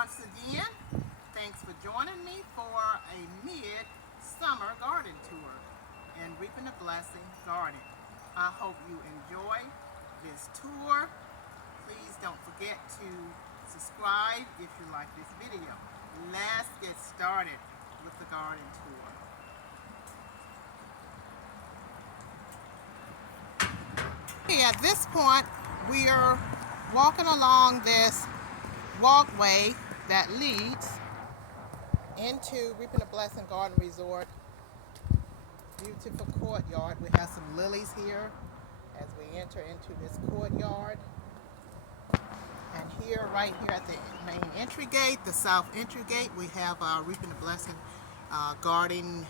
Once again, thanks for joining me for a mid-summer garden tour in Reaping a Blessing Garden. I hope you enjoy this tour. Please don't forget to subscribe if you like this video. Let's get started with the garden tour. Okay, at this point, we are walking along this walkway that leads into Reaping a Blessing Garden Resort. Beautiful courtyard. We have some lilies here as we enter into this courtyard. And here, right here at the main entry gate, the south entry gate, we have Reaping a Blessing Garden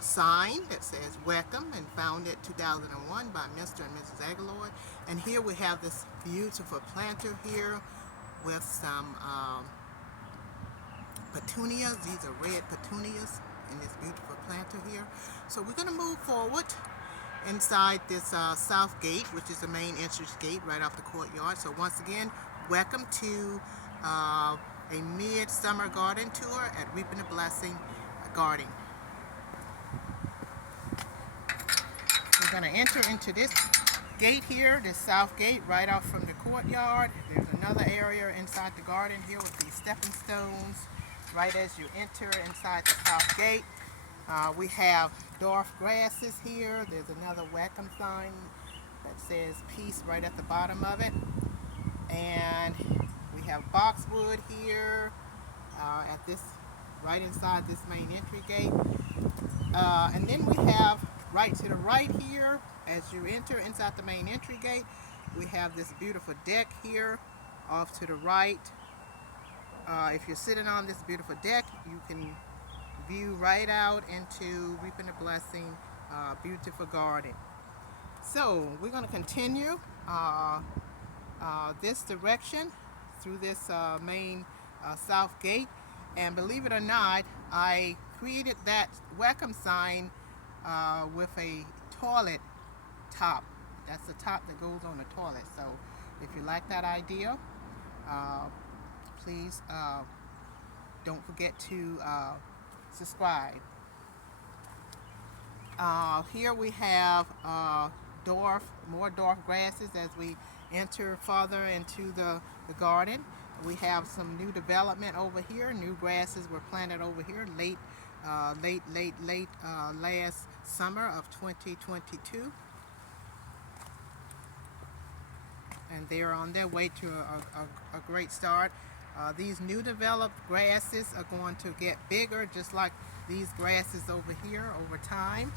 sign that says welcome, and founded 2001 by Mr. and Mrs. Aguillard. And here we have this beautiful planter here with some petunias. These are red petunias in this beautiful planter here. So we're going to move forward inside this south gate, which is the main entrance gate right off the courtyard. So once again, welcome to a midsummer garden tour at Reaping a Blessing Garden. We're going to enter into this gate here, this south gate, right off from the courtyard. There's another area inside the garden here with these stepping stones right as you enter inside the south gate. We have dwarf grasses here. There's another welcome sign that says peace right at the bottom of it. And we have boxwood here at this, right inside this main entry gate. And then we have right to the right here, as you enter inside the main entry gate, we have this beautiful deck here off to the right. If you're sitting on this beautiful deck, you can view right out into Reaping a Blessing beautiful garden. So we're going to continue this direction through this main south gate, and believe it or not, I created that welcome sign with a toilet top. That's the top that goes on the toilet. So if you like that idea, please don't forget to subscribe. Here we have more dwarf grasses as we enter farther into the garden. We have some new development over here. New grasses were planted over here late last summer of 2022, and they are on their way to a great start. These new developed grasses are going to get bigger, just like these grasses over here over time.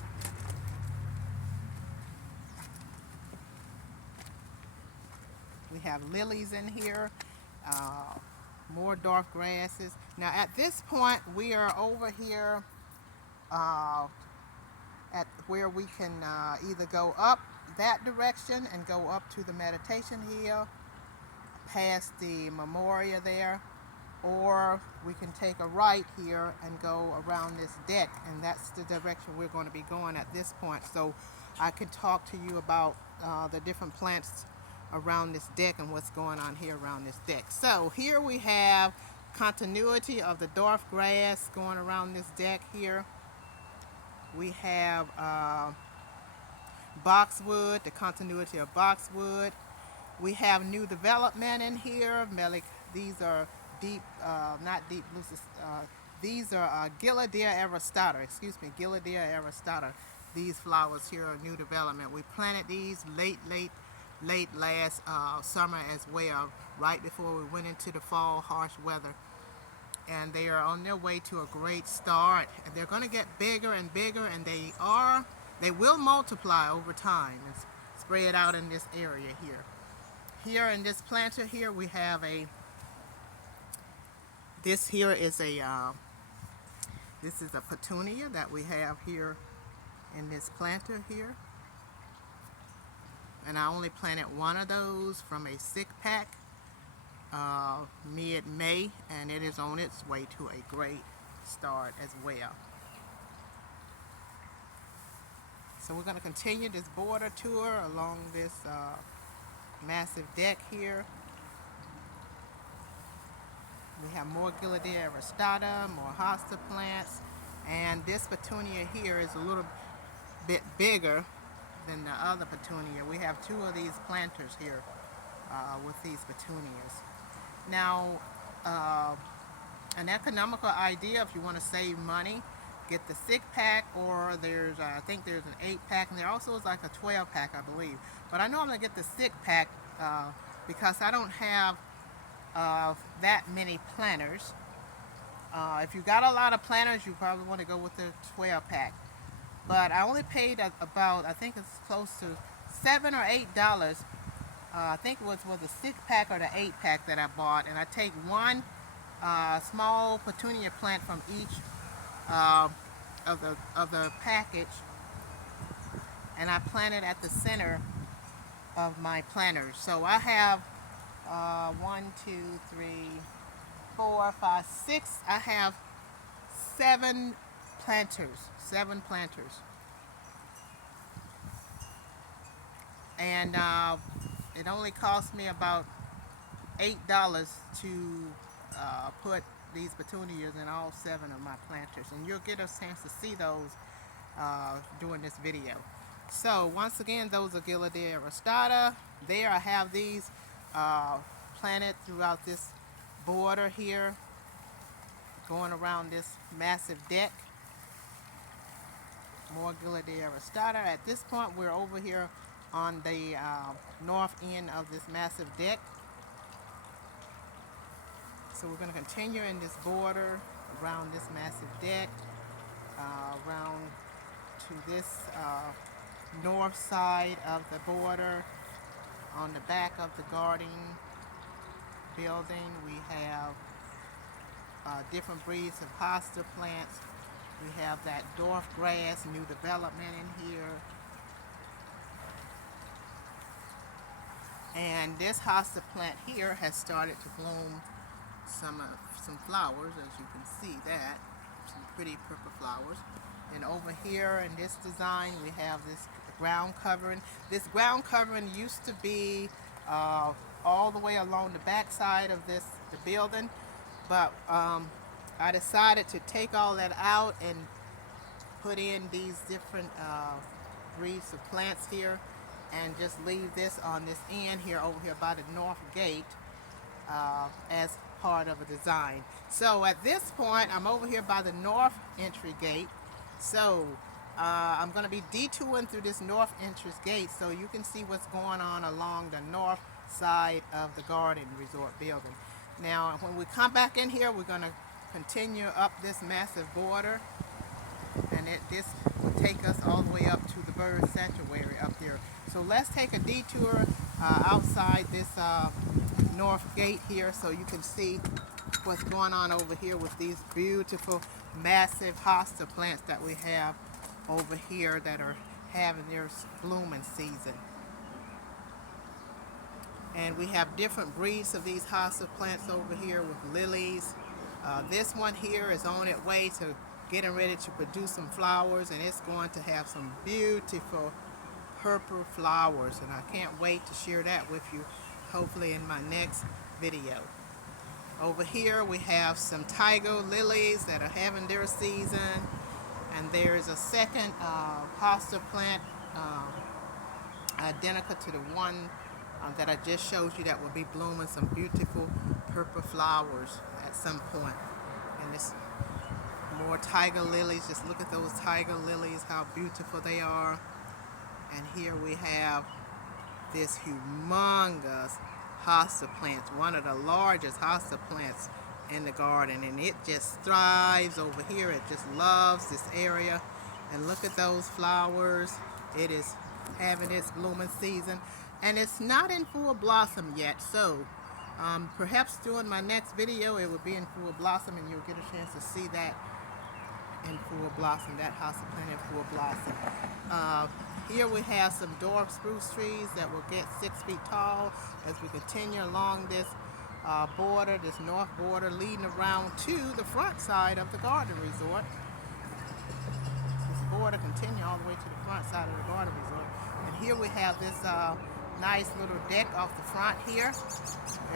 We have lilies in here, more dwarf grasses. Now at this point, we are over here at where we can either go up that direction and go up to the meditation hill past the memorial there, or we can take a right here and go around this deck, and that's the direction we're going to be going at this point. So I can talk to you about the different plants around this deck and what's going on here around this deck. So here we have continuity of the dwarf grass going around this deck here. We have boxwood, the continuity of boxwood. We have new development in here. These are deep, not deep blue. These are Aguillard aristata. Aguillard aristata. These flowers here are new development. We planted these late last summer as well, right before we went into the fall harsh weather. And they are on their way to a great start. And they're going to get bigger and bigger, and they will multiply over time and spread out in this area here. Here in this planter here, we have this is a petunia that we have here in this planter here. And I only planted one of those from a 6-pack mid-May, and it is on its way to a great start as well. So we're going to continue this border tour along this massive deck here. We have more Aguillard aristata, more hosta plants, and this petunia here is a little bit bigger than the other petunia. We have two of these planters here with these petunias. Now, an economical idea if you want to save money, get the 6-pack, or there's I think there's an 8-pack, and there also is like a 12-pack, I believe. But I know I'm gonna get the 6-pack because I don't have that many planters. If you got a lot of planters, you probably want to go with the 12-pack. But I only paid about, I think it's close to $7 or $8. I think it was the 6-pack or the 8-pack that I bought, and I take one small petunia plant from each of the package, and I plant it at the center of my planters. So I have 1, 2, 3, 4, 5, 6. I have 7 planters. 7 planters. And it only cost me about $8 to put these petunias in all 7 of my planters, and you'll get a chance to see those during this video. So once again, those are Aguillard aristata. There I have these planted throughout this border here, going around this massive deck. More Aguillard aristata. At this point, we're over here on the north end of this massive deck. So we're going to continue in this border around this massive deck, around to this north side of the border. On the back of the garden building, we have different breeds of hosta plants. We have that dwarf grass, new development in here. And this hosta plant here has started to bloom some flowers, as you can see that. Some pretty purple flowers. And over here in this design, we have this ground covering. This ground covering used to be all the way along the back side of the building, but I decided to take all that out and put in these different breeds of plants here, and just leave this on this end here, over here by the north gate, as part of a design. So at this point, I'm over here by the north entry gate. So I'm going to be detouring through this north entrance gate so you can see what's going on along the north side of the garden resort building. Now when we come back in here, we're going to continue up this massive border, and this will take us all the way up to the bird sanctuary up here. So let's take a detour outside this north gate here so you can see what's going on over here with these beautiful massive hosta plants that we have over here that are having their blooming season. And we have different breeds of these hosta plants over here with lilies. This one here is on its way to getting ready to produce some flowers, and it's going to have some beautiful purple flowers, and I can't wait to share that with you, hopefully in my next video. Over here we have some tiger lilies that are having their season, and there's a second hosta plant identical to the one that I just showed you that will be blooming some beautiful purple flowers at some point. And this more tiger lilies. Just look at those tiger lilies, how beautiful they are. And here we have this humongous hosta plant, one of the largest hosta plants in the garden, and it just thrives over here. It just loves this area. And look at those flowers. It is having its blooming season, and it's not in full blossom yet, so perhaps during my next video it will be in full blossom, and you'll get a chance to see that in full blossom, that hosta plant in full blossom. Here we have some dwarf spruce trees that will get 6 feet tall as we continue along this border, this north border, leading around to the front side of the garden resort. This border continue all the way to the front side of the garden resort. And here we have this nice little deck off the front here.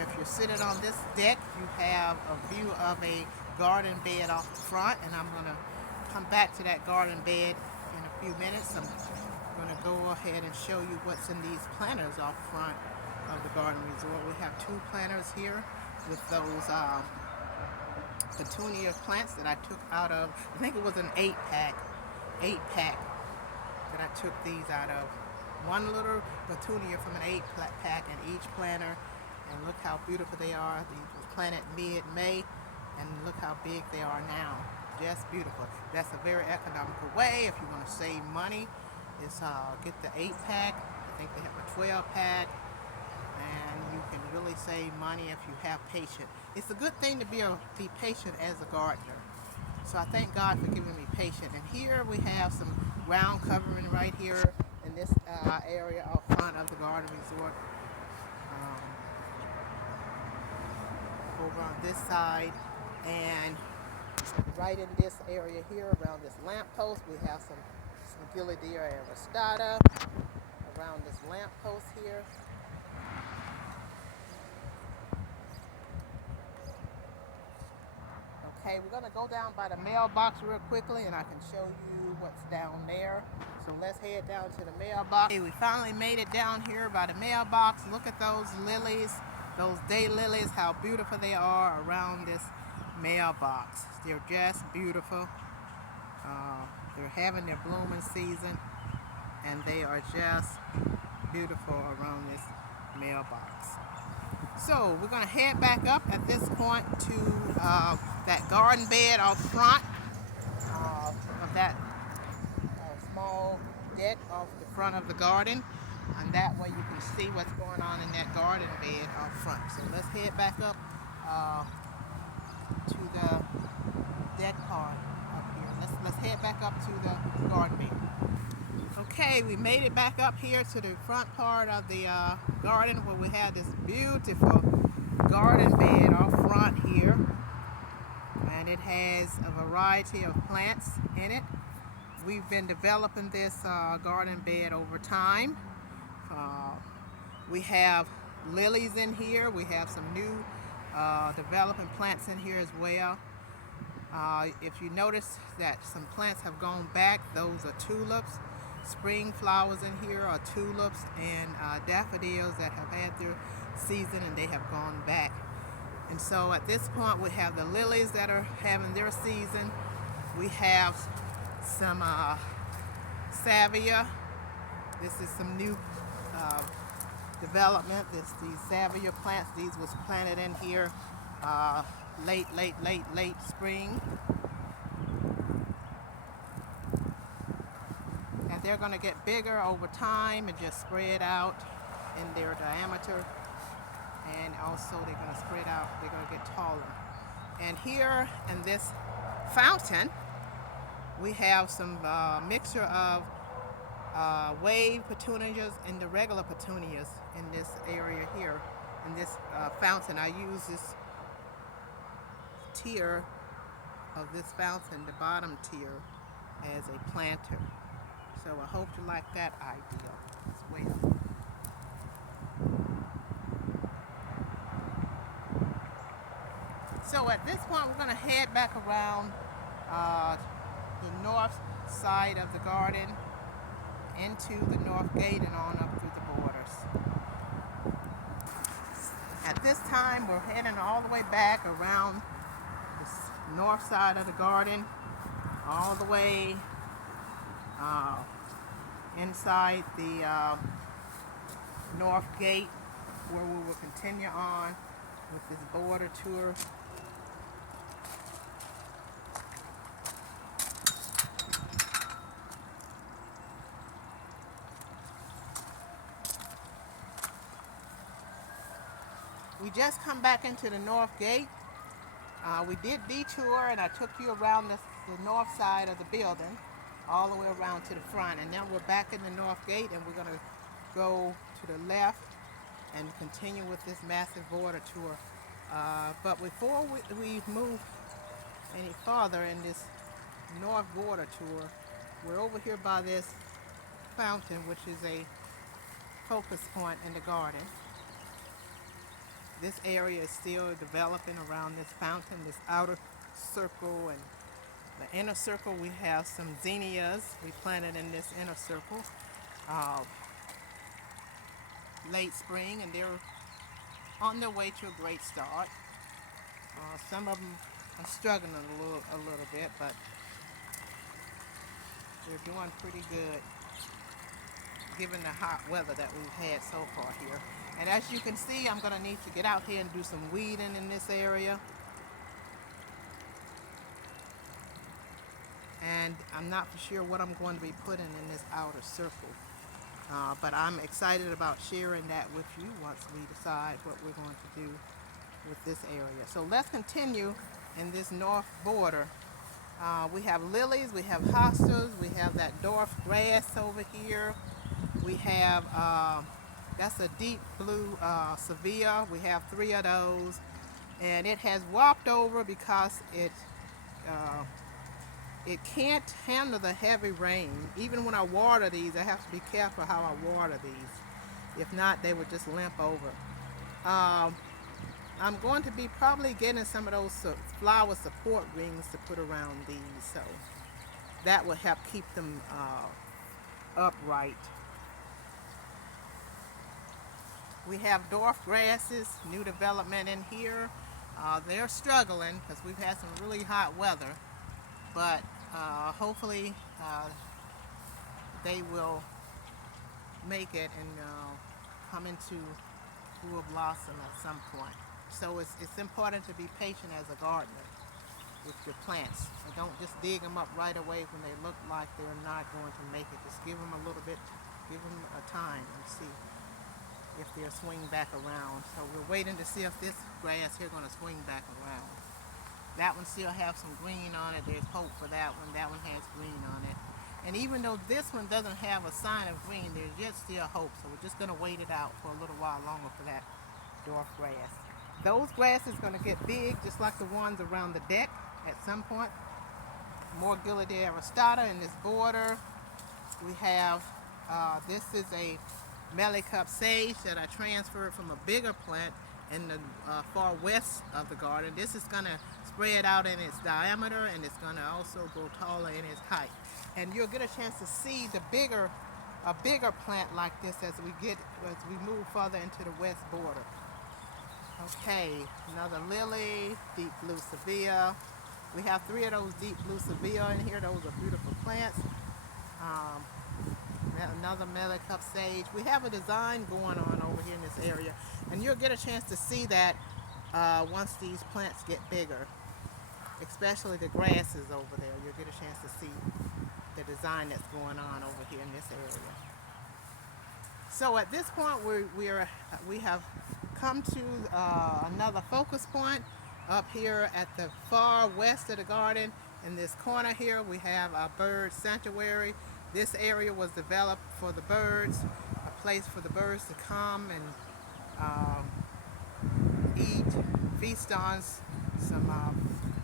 If you're sitting on this deck, you have a view of a garden bed off the front, and I'm going to come back to that garden bed in a few minutes. I'm going to go ahead and show you what's in these planters off front of the garden resort. We have 2 planters here with those petunia plants that I took out of, I think it was an 8-pack that I took these out of. One little petunia from an 8-pack in each planter, and look how beautiful they are. These were planted mid-May, and look how big they are now. Just beautiful. That's a very economical way if you want to save money. Is get the 8-pack. I think they have a 12-pack, and you can really save money if you have patience. It's a good thing to be patient as a gardener. So I thank God for giving me patience. And here we have some ground covering right here in this area out front of the garden resort. Over on this side, and right in this area here around this lamppost, we have some Aguillard aristata around this lamppost here. Okay, we're going to go down by the mailbox real quickly, and I can show you what's down there. So let's head down to the mailbox. Okay, we finally made it down here by the mailbox. Look at those lilies, those daylilies, how beautiful they are around this mailbox. They're just beautiful. They're having their blooming season, and they are just beautiful around this mailbox. So we're going to head back up at this point to that garden bed out front of that small deck off the front of the garden, and that way you can see what's going on in that garden bed out front. So let's head back up to the deck part up here. Let's head back up to the garden bed. Okay, we made it back up here to the front part of the garden where we have this beautiful garden bed off front here, and it has a variety of plants in it. We've been developing this garden bed over time. We have lilies in here. We have some new developing plants in here as well. If you notice that some plants have gone back, those are tulips. Spring flowers in here are tulips and daffodils that have had their season and they have gone back. And so at this point we have the lilies that are having their season. We have some salvia. This is some new development. These salvia plants, these was planted in here late spring. And they're going to get bigger over time and just spread out in their diameter. And also they're going to spread out, they're going to get taller. And here in this fountain, we have some mixture of wave petunias and the regular petunias in this area here. In this fountain, I use this tier of this fountain, the bottom tier, as a planter. So I hope you like that idea as well. So at this point, we're going to head back around the north side of the garden into the north gate and on up through the borders. At this time, we're heading all the way back around the north side of the garden, all the way inside the north gate, where we will continue on with this border tour. We just come back into the north gate. We did detour, and I took you around the north side of the building, all the way around to the front, and now we're back in the north gate, and we're going to go to the left and continue with this massive border tour. But before we move any farther in this north border tour, we're over here by this fountain, which is a focus point in the garden. This area is still developing around this fountain, this outer circle, and the inner circle we have some zinnias we planted in this inner circle late spring, and they're on their way to a great start. Some of them are struggling a little bit, but they're doing pretty good given the hot weather that we've had so far here. And as you can see, I'm going to need to get out here and do some weeding in this area. And I'm not for sure what I'm going to be putting in this outer circle. But I'm excited about sharing that with you once we decide what we're going to do with this area. So let's continue in this north border. We have lilies, we have hostas, we have that dwarf grass over here. We have, that's a deep blue Sevilla. We have 3 of those. And it has walked over because it can't handle the heavy rain. Even when I water these, I have to be careful how I water these. If not, they would just limp over. I'm going to be probably getting some of those flower support rings to put around these, so that will help keep them upright. We have dwarf grasses, new development in here. They're struggling because we've had some really hot weather, but hopefully they will make it and come into full blossom at some point. So it's important to be patient as a gardener with your plants. So don't just dig them up right away when they look like they're not going to make it. Just give them a little bit, give them a time and see if they'll swing back around. So we're waiting to see if this grass here is going to swing back around. That one still has some green on it. There's hope for that one. That one has green on it. And even though this one doesn't have a sign of green, there's yet still hope. So we're just going to wait it out for a little while longer for that dwarf grass. Those grasses are going to get big just like the ones around the deck at some point. More Gillidae aristata in this border. We have, this is a Melicop sage that I transferred from a bigger plant in the far west of the garden. This is going to spread out in its diameter, and it's going to also grow taller in its height. And you'll get a chance to see a bigger plant like this as we move further into the west border. Okay, another lily, deep blue Sevilla. We have 3 of those deep blue Sevilla in here. Those are beautiful plants. Another Melicop sage. We have a design going on over here in this area, and you'll get a chance to see that once these plants get bigger, especially the grasses over there. You'll get a chance to see the design that's going on over here in this area. So at this point, we have come to another focus point up here at the far west of the garden. In this corner here, we have a bird sanctuary. This area was developed for the birds, a place for the birds to come and eat, feast on some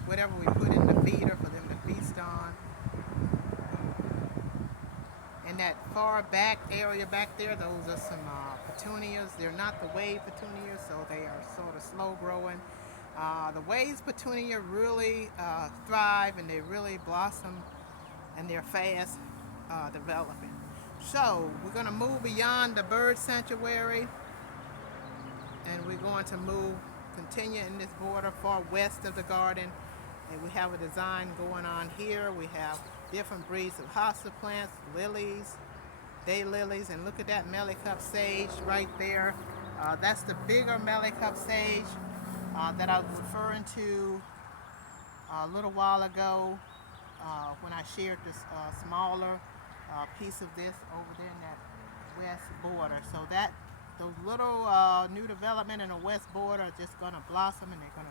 whatever we put in the feeder for them to feast on. In that far back area back there, those are some petunias. They're not the wave petunias, so they are sort of slow growing. The waves petunia really thrive, and they really blossom, and they're fast developing. So we're going to move beyond the bird sanctuary, and we're going to continue in this border far west of the garden. And we have a design going on here. We have different breeds of hosta plants, lilies, daylilies, and look at that Melicop sage right there. That's the bigger Melicop sage that I was referring to a little while ago when I shared this smaller piece of this over there in that west border. So those little new development in the west border are just going to blossom, and they're going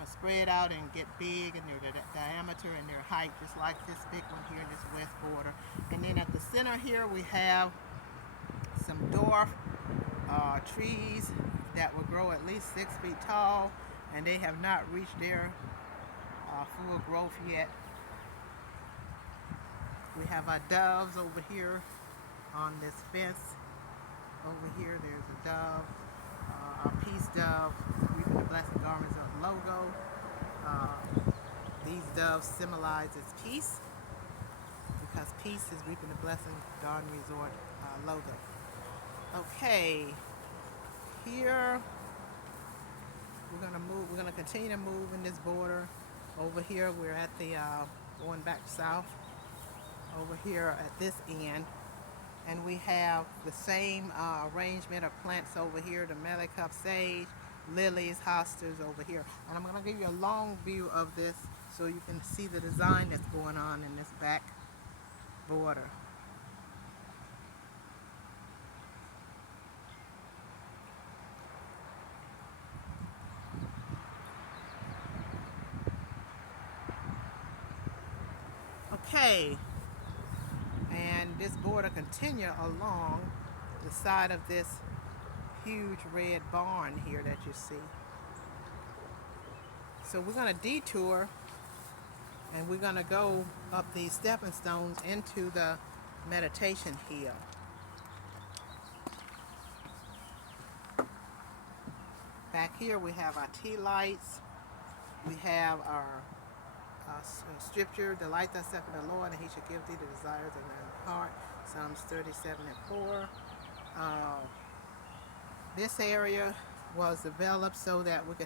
to spread out and get big in their diameter and their height, just like this big one here in this west border. And then at the center here we have some dwarf trees that will grow at least 6 feet tall, and they have not reached their full growth yet. We have our doves over here on this fence Over here, there's a dove, our peace dove, reaping the blessed garments of logo. Uh, these doves symbolizes peace, because peace is reaping the blessing garden resort logo. Okay, here we're gonna continue to move in this border. Over here we're at the going back south. Over here at this end, and we have the same arrangement of plants over here, the melicop sage, lilies, hostas over here. And I'm going to give you a long view of this so you can see the design that's going on in this back border. Okay, and this border continue along the side of this huge red barn here that you see. So we're going to detour, and we're going to go up these stepping stones into the meditation hill. Back here we have our tea lights. We have our scripture, delight thyself in the Lord, and he should give thee the desires of thine heart. Psalms 37:4. This area was developed so that we could